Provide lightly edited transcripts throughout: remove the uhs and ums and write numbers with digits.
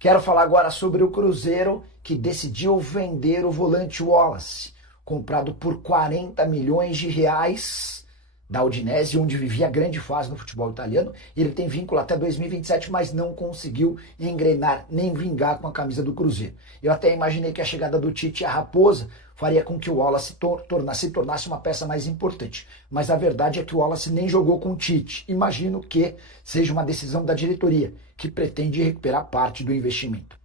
Quero falar agora sobre o Cruzeiro, que decidiu vender o volante Wallace, comprado por 40 milhões de reais da Udinese, onde vivia a grande fase no futebol italiano. Ele tem vínculo até 2027, mas não conseguiu engrenar nem vingar com a camisa do Cruzeiro. Eu até imaginei que a chegada do Tite à Raposa faria com que o Wallace se tornasse uma peça mais importante. Mas a verdade é que o Wallace nem jogou com o Tite. Imagino que seja uma decisão da diretoria, que pretende recuperar parte do investimento.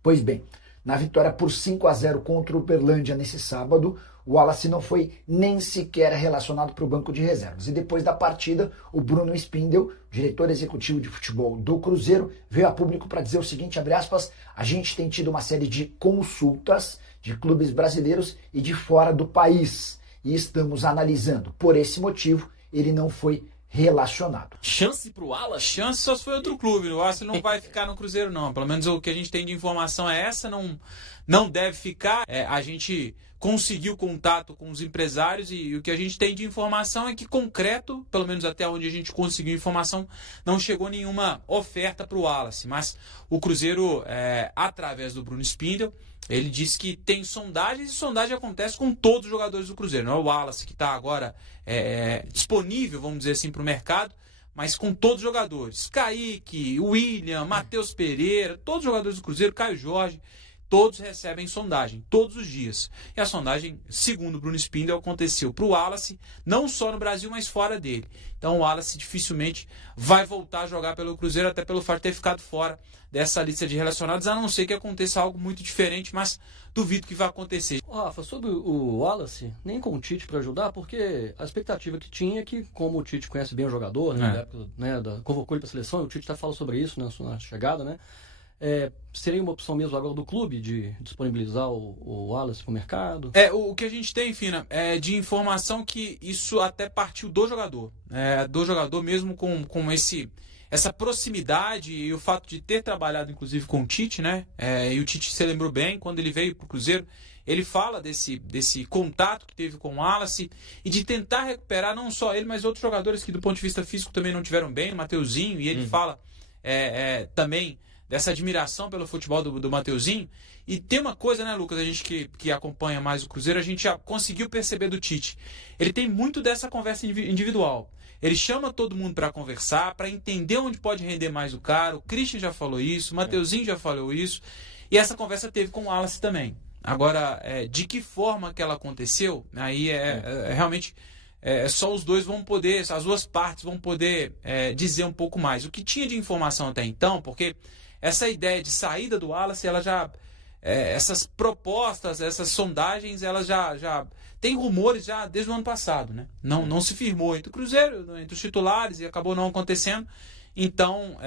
Pois bem, na vitória por 5-0 contra o Uberlândia nesse sábado, o Wallace não foi nem sequer relacionado para o banco de reservas. E depois da partida, o Bruno Spindel, diretor executivo de futebol do Cruzeiro, veio a público para dizer o seguinte, abre aspas, a gente tem tido uma série de consultas de clubes brasileiros e de fora do país. E estamos analisando. Por esse motivo, ele não foi relacionado. Chance pro Wallace? Chance só se foi outro clube. O Wallace não vai ficar no Cruzeiro, não. Pelo menos o que a gente tem de informação é essa. Não deve ficar. A gente conseguiu contato com os empresários e o que a gente tem de informação é que concreto, pelo menos até onde a gente conseguiu informação, não chegou nenhuma oferta para o Wallace. Mas o Cruzeiro, através do Bruno Spindel, ele disse que tem sondagens e sondagem acontece com todos os jogadores do Cruzeiro. Não é o Wallace que está agora disponível, vamos dizer assim, para o mercado, mas com todos os jogadores. Kaique, William, Matheus Pereira, todos os jogadores do Cruzeiro, Caio Jorge, todos recebem sondagem, todos os dias. E a sondagem, segundo o Bruno Spindel, aconteceu para o Wallace, não só no Brasil, mas fora dele. Então o Wallace dificilmente vai voltar a jogar pelo Cruzeiro, até pelo fato de ter ficado fora dessa lista de relacionados, a não ser que aconteça algo muito diferente, mas duvido que vai acontecer. Rafa, sobre o Wallace, nem com o Tite para ajudar, porque a expectativa que tinha é que, como o Tite conhece bem o jogador, na época, convocou ele para a seleção, e o Tite até falou sobre isso na chegada, né? Seria uma opção mesmo agora do clube de disponibilizar o Wallace para o mercado? O que a gente tem, Fina, é de informação que isso até partiu do jogador. Do jogador mesmo com essa proximidade e o fato de ter trabalhado inclusive com o Tite, né? E o Tite se lembrou bem, quando ele veio para o Cruzeiro, ele fala desse contato que teve com o Wallace e de tentar recuperar não só ele, mas outros jogadores que do ponto de vista físico também não tiveram bem, o Mateuzinho, e ele fala também dessa admiração pelo futebol do Mateuzinho. E tem uma coisa, né, Lucas, a gente que acompanha mais o Cruzeiro, a gente já conseguiu perceber do Tite. Ele tem muito dessa conversa individual. Ele chama todo mundo para conversar, para entender onde pode render mais o cara. O Christian já falou isso, o Mateuzinho já falou isso. E essa conversa teve com o Wallace também. Agora, de que forma que ela aconteceu, aí realmente só os dois vão poder, as duas partes vão poder dizer um pouco mais. O que tinha de informação até então, porque essa ideia de saída do Wallace, ela já essas propostas, essas sondagens, elas já tem rumores já desde o ano passado, né? Não se firmou entre o Cruzeiro, entre os titulares, e acabou não acontecendo. Então,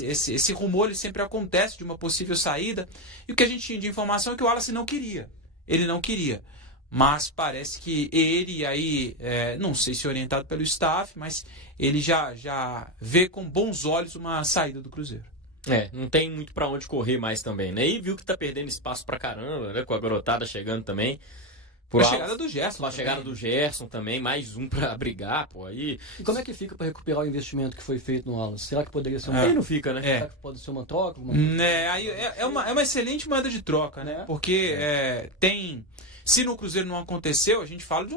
esse rumor ele sempre acontece de uma possível saída. E o que a gente tinha de informação é que o Wallace não queria. Ele não queria. Mas parece que ele, aí, não sei se orientado pelo staff, mas ele já vê com bons olhos uma saída do Cruzeiro. Não tem muito pra onde correr mais também, né? E viu que tá perdendo espaço pra caramba, né? Com a garotada chegando também. A chegada do Gerson. A chegada do Gerson também, mais um pra brigar, pô. Aí... E como é que fica pra recuperar o investimento que foi feito no Wallace? Será que poderia ser uma... Aí não fica, né? Será que pode ser uma troca? Aí é uma excelente moeda de troca, né? Porque tem... Se no Cruzeiro não aconteceu, a gente fala de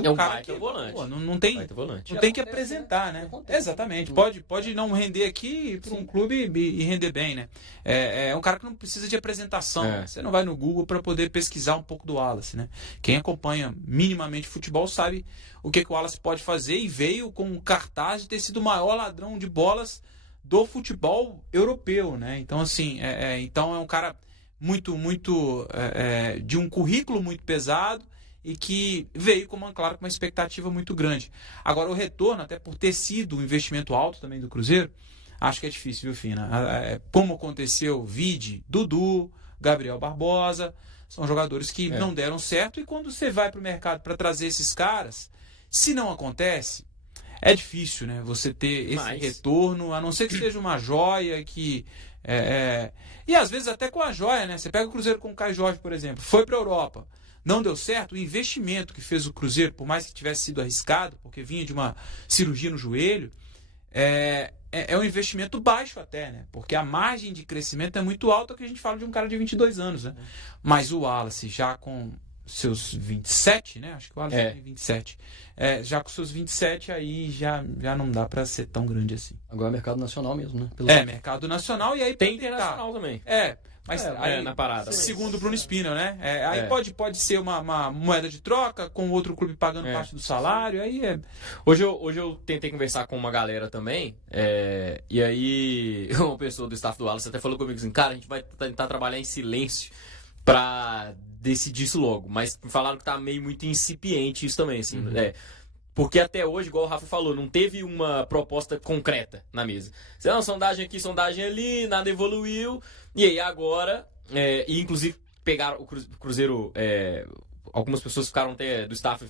um cara que volante. Pô, não tem que apresentar, né? Exatamente. Pode não render aqui para um clube e render bem, né? É um cara que não precisa de apresentação. Né? Você não vai no Google para poder pesquisar um pouco do Wallace, né? Quem acompanha minimamente futebol sabe o que o Wallace pode fazer e veio com um cartaz de ter sido o maior ladrão de bolas do futebol europeu, né? Então, assim, então é um cara muito de um currículo muito pesado e que veio com uma expectativa muito grande. Agora o retorno, até por ter sido um investimento alto também do Cruzeiro, acho que é difícil, viu, Fina? Como aconteceu, vide Dudu, Gabriel Barbosa, são jogadores que não deram certo, e quando você vai para o mercado para trazer esses caras, se não acontece, é difícil, né? Você ter esse retorno, a não ser que seja uma joia que... E às vezes até com a joia, né? Você pega o Cruzeiro com o Caio Jorge, por exemplo, foi para a Europa, não deu certo, o investimento que fez o Cruzeiro, por mais que tivesse sido arriscado, porque vinha de uma cirurgia no joelho, é um investimento baixo até, né? Porque a margem de crescimento é muito alta, que a gente fala de um cara de 22 anos, né? Mas o Wallace, já com seus 27, né? Acho que o Wallace tem 27. Já com seus 27, aí já não dá para ser tão grande assim. Agora é mercado nacional mesmo, né? Mercado nacional, e aí tem internacional também. Mas aí, na parada. Segundo o Bruno Spinell, né? Aí pode ser uma moeda de troca, com outro clube pagando parte do salário, aí Hoje eu tentei conversar com uma galera também, e aí uma pessoa do staff do Wallace até falou comigo assim, cara, a gente vai tentar trabalhar em silêncio pra decidir isso logo, mas falaram que tá meio muito incipiente isso também, assim, porque até hoje, igual o Rafa falou, não teve uma proposta concreta na mesa. Não, sondagem aqui, sondagem ali, nada evoluiu. E aí agora, e inclusive pegaram o Cruzeiro, algumas pessoas ficaram até do staff,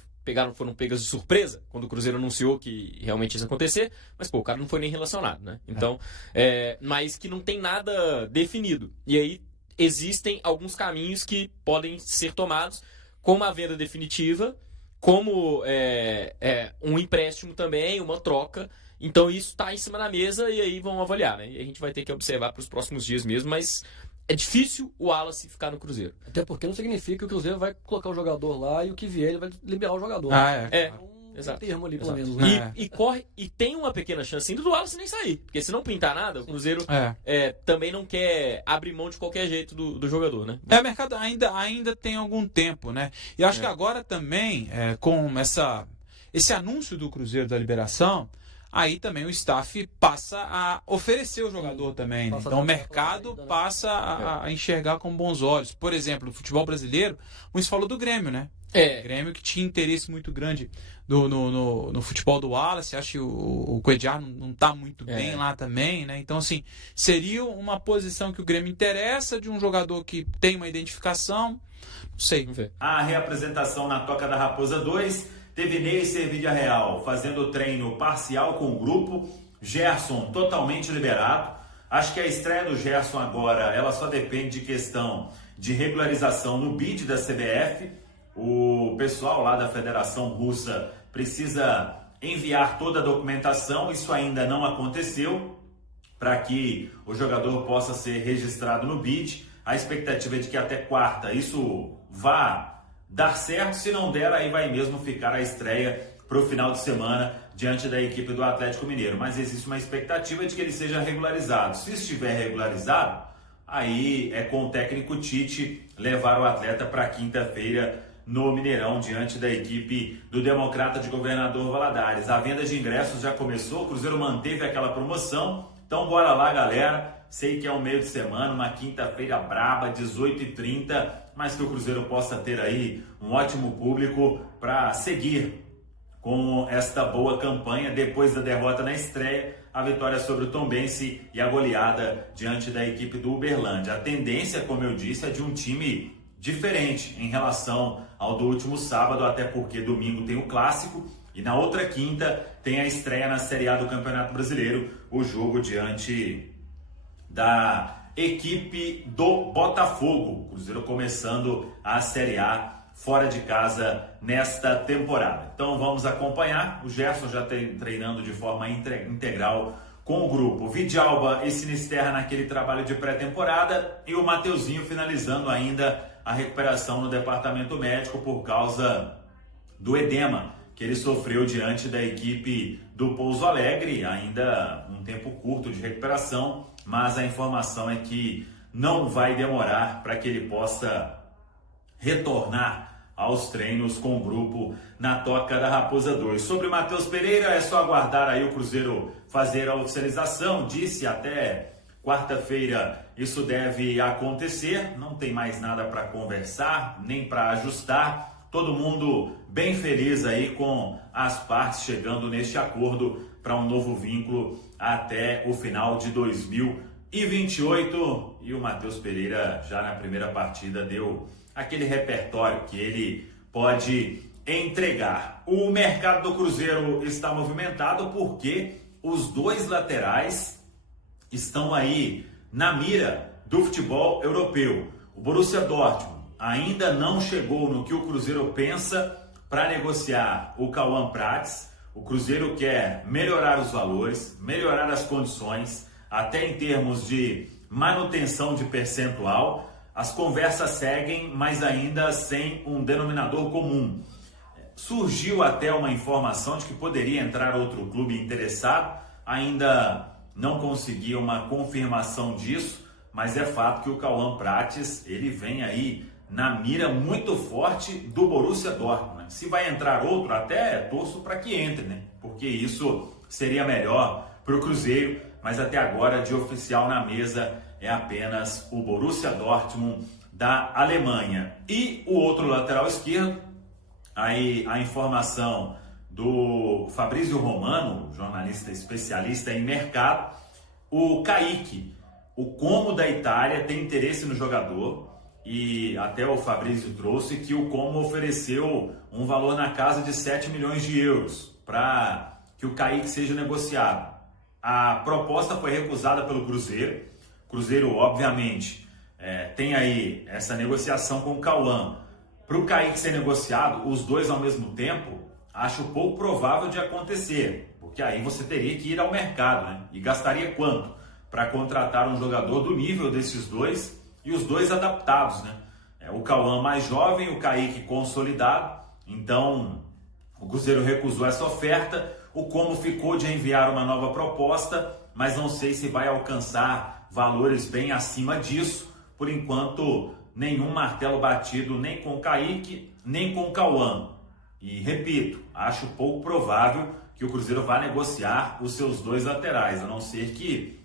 foram pegas de surpresa quando o Cruzeiro anunciou que realmente isso ia acontecer, mas o cara não foi nem relacionado, né? Então, mas que não tem nada definido. E aí existem alguns caminhos que podem ser tomados, como a venda definitiva, como um empréstimo também, uma troca. Então isso está em cima da mesa e aí vamos avaliar, né? E a gente vai ter que observar para os próximos dias mesmo, mas é difícil o Wallace ficar no Cruzeiro. Até porque não significa que o Cruzeiro vai colocar o jogador lá e o que vier ele vai liberar o jogador. Exato. Termo ali, pelo menos. Né? E tem uma pequena chance ainda do Wallace nem sair. Porque se não pintar nada, o Cruzeiro também não quer abrir mão de qualquer jeito do jogador, né? O mercado ainda tem algum tempo, né? E acho que agora também, com esse anúncio do Cruzeiro da liberação, aí também o staff passa a oferecer o jogador também, né? Então o mercado passa a enxergar com bons olhos. Por exemplo, no futebol brasileiro, muitos falou do Grêmio, né? O Grêmio que tinha interesse muito grande no futebol do Wallace. Acho que o Cuéllar não está muito bem lá também, né? Então, assim, seria uma posição que o Grêmio interessa, de um jogador que tem uma identificação. Não sei, vamos ver. A reapresentação na Toca da Raposa 2 teve Ney Servídia Real fazendo treino parcial com o grupo, Gerson totalmente liberado. Acho que a estreia do Gerson agora, ela só depende de questão de regularização no bid da CBF. O pessoal lá da Federação Russa precisa enviar toda a documentação, isso ainda não aconteceu, para que o jogador possa ser registrado no bid. A expectativa é de que até quarta isso vá dar certo, se não der, aí vai mesmo ficar a estreia para o final de semana diante da equipe do Atlético Mineiro. Mas existe uma expectativa de que ele seja regularizado. Se estiver regularizado, aí é com o técnico Tite levar o atleta para quinta-feira no Mineirão, diante da equipe do Democrata de Governador Valadares. A venda de ingressos já começou, o Cruzeiro manteve aquela promoção, então bora lá, galera. Sei que é um meio de semana, uma quinta-feira braba, 18h30, mas que o Cruzeiro possa ter aí um ótimo público para seguir com esta boa campanha. Depois da derrota na estreia, a vitória sobre o Tombense e a goleada diante da equipe do Uberlândia. A tendência, como eu disse, é de um time diferente em relação ao do último sábado, até porque domingo tem o Clássico e na outra quinta tem a estreia na Série A do Campeonato Brasileiro, o jogo diante da equipe do Botafogo. O Cruzeiro começando a Série A fora de casa nesta temporada. Então vamos acompanhar. O Gerson já tem treinando de forma integral com o grupo. O Vidalba e Sinisterra naquele trabalho de pré-temporada e o Mateuzinho finalizando ainda a recuperação no departamento médico por causa do edema que ele sofreu diante da equipe do Pouso Alegre. Ainda um tempo curto de recuperação, mas a informação é que não vai demorar para que ele possa retornar aos treinos com o grupo na Toca da Raposa 2. Sobre o Matheus Pereira, é só aguardar aí o Cruzeiro fazer a oficialização. Disse até quarta-feira isso deve acontecer. Não tem mais nada para conversar, nem para ajustar. Todo mundo bem feliz aí com as partes chegando neste acordo para um novo vínculo até o final de 2028. E o Matheus Pereira já na primeira partida deu aquele repertório que ele pode entregar. O mercado do Cruzeiro está movimentado porque os dois laterais estão aí na mira do futebol europeu. O Borussia Dortmund ainda não chegou no que o Cruzeiro pensa para negociar o Cauã Prats. O Cruzeiro quer melhorar os valores, melhorar as condições, até em termos de manutenção de percentual. As conversas seguem, mas ainda sem um denominador comum. Surgiu até uma informação de que poderia entrar outro clube interessado, ainda não consegui uma confirmação disso, mas é fato que o Cauã Prates, ele vem aí na mira muito forte do Borussia Dortmund. Se vai entrar outro, até torço para que entre, né? Porque isso seria melhor para o Cruzeiro, mas até agora de oficial na mesa é apenas o Borussia Dortmund da Alemanha. E o outro lateral esquerdo, aí a informação do Fabrício Romano, jornalista especialista em mercado, o Kaique, o Como da Itália tem interesse no jogador e até o Fabrício trouxe que o Como ofereceu um valor na casa de 7 milhões de euros para que o Kaique seja negociado. A proposta foi recusada pelo Cruzeiro. O Cruzeiro, obviamente, tem aí essa negociação com o Cauã. Para o Kaique ser negociado, os dois ao mesmo tempo, acho pouco provável de acontecer, porque aí você teria que ir ao mercado, né? E gastaria quanto para contratar um jogador do nível desses dois e os dois adaptados, né? O Cauã mais jovem, o Kaique consolidado. Então, o Cruzeiro recusou essa oferta. O Como ficou de enviar uma nova proposta, mas não sei se vai alcançar valores bem acima disso. Por enquanto, nenhum martelo batido nem com o Kaique, nem com o Cauã. E repito, acho pouco provável que o Cruzeiro vá negociar os seus dois laterais, a não ser que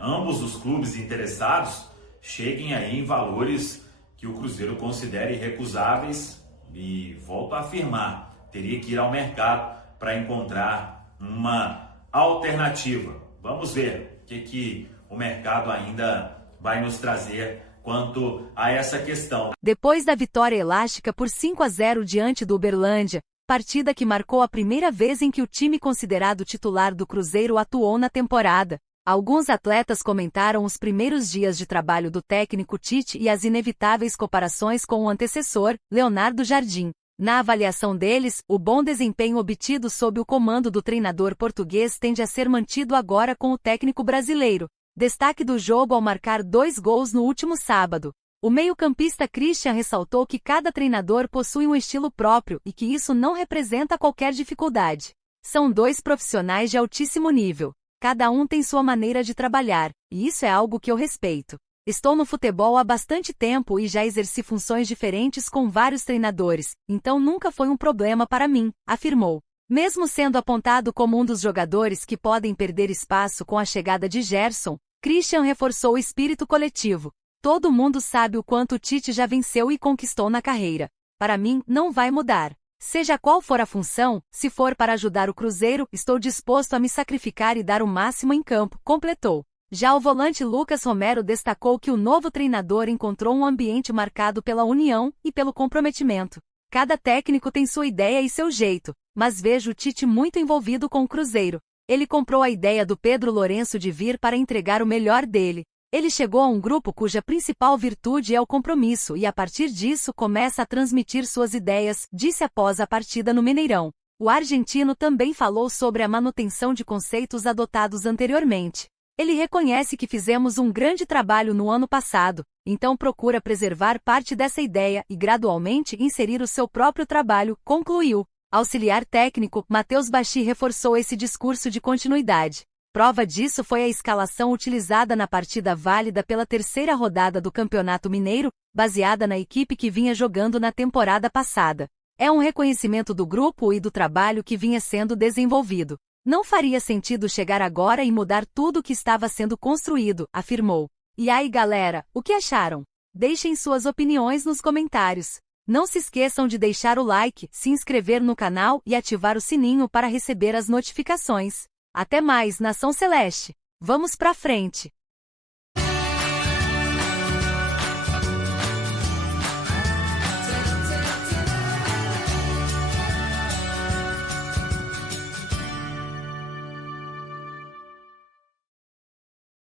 ambos os clubes interessados cheguem aí em valores que o Cruzeiro considere recusáveis. E volto a afirmar, teria que ir ao mercado para encontrar uma alternativa. Vamos ver o que o mercado ainda vai nos trazer quanto a essa questão. Depois da vitória elástica por 5-0 diante do Uberlândia, partida que marcou a primeira vez em que o time considerado titular do Cruzeiro atuou na temporada, alguns atletas comentaram os primeiros dias de trabalho do técnico Tite e as inevitáveis comparações com o antecessor, Leonardo Jardim. Na avaliação deles, o bom desempenho obtido sob o comando do treinador português tende a ser mantido agora com o técnico brasileiro. Destaque do jogo ao marcar 2 gols no último sábado. O meio-campista Christian ressaltou que cada treinador possui um estilo próprio e que isso não representa qualquer dificuldade. São 2 profissionais de altíssimo nível. Cada um tem sua maneira de trabalhar, e isso é algo que eu respeito. Estou no futebol há bastante tempo e já exerci funções diferentes com vários treinadores, então nunca foi um problema para mim, afirmou. Mesmo sendo apontado como um dos jogadores que podem perder espaço com a chegada de Gerson, Christian reforçou o espírito coletivo. Todo mundo sabe o quanto o Tite já venceu e conquistou na carreira. Para mim, não vai mudar. Seja qual for a função, se for para ajudar o Cruzeiro, estou disposto a me sacrificar e dar o máximo em campo, completou. Já o volante Lucas Romero destacou que o novo treinador encontrou um ambiente marcado pela união e pelo comprometimento. Cada técnico tem sua ideia e seu jeito, mas vejo o Tite muito envolvido com o Cruzeiro. Ele comprou a ideia do Pedro Lourenço de vir para entregar o melhor dele. Ele chegou a um grupo cuja principal virtude é o compromisso e a partir disso começa a transmitir suas ideias, disse após a partida no Mineirão. O argentino também falou sobre a manutenção de conceitos adotados anteriormente. Ele reconhece que fizemos um grande trabalho no ano passado, então procura preservar parte dessa ideia e gradualmente inserir o seu próprio trabalho, concluiu. Auxiliar técnico, Matheus Bacci reforçou esse discurso de continuidade. Prova disso foi a escalação utilizada na partida válida pela 3ª rodada do Campeonato Mineiro, baseada na equipe que vinha jogando na temporada passada. É um reconhecimento do grupo e do trabalho que vinha sendo desenvolvido. Não faria sentido chegar agora e mudar tudo o que estava sendo construído, afirmou. E aí galera, o que acharam? Deixem suas opiniões nos comentários. Não se esqueçam de deixar o like, se inscrever no canal e ativar o sininho para receber as notificações. Até mais, Nação Celeste! Vamos pra frente!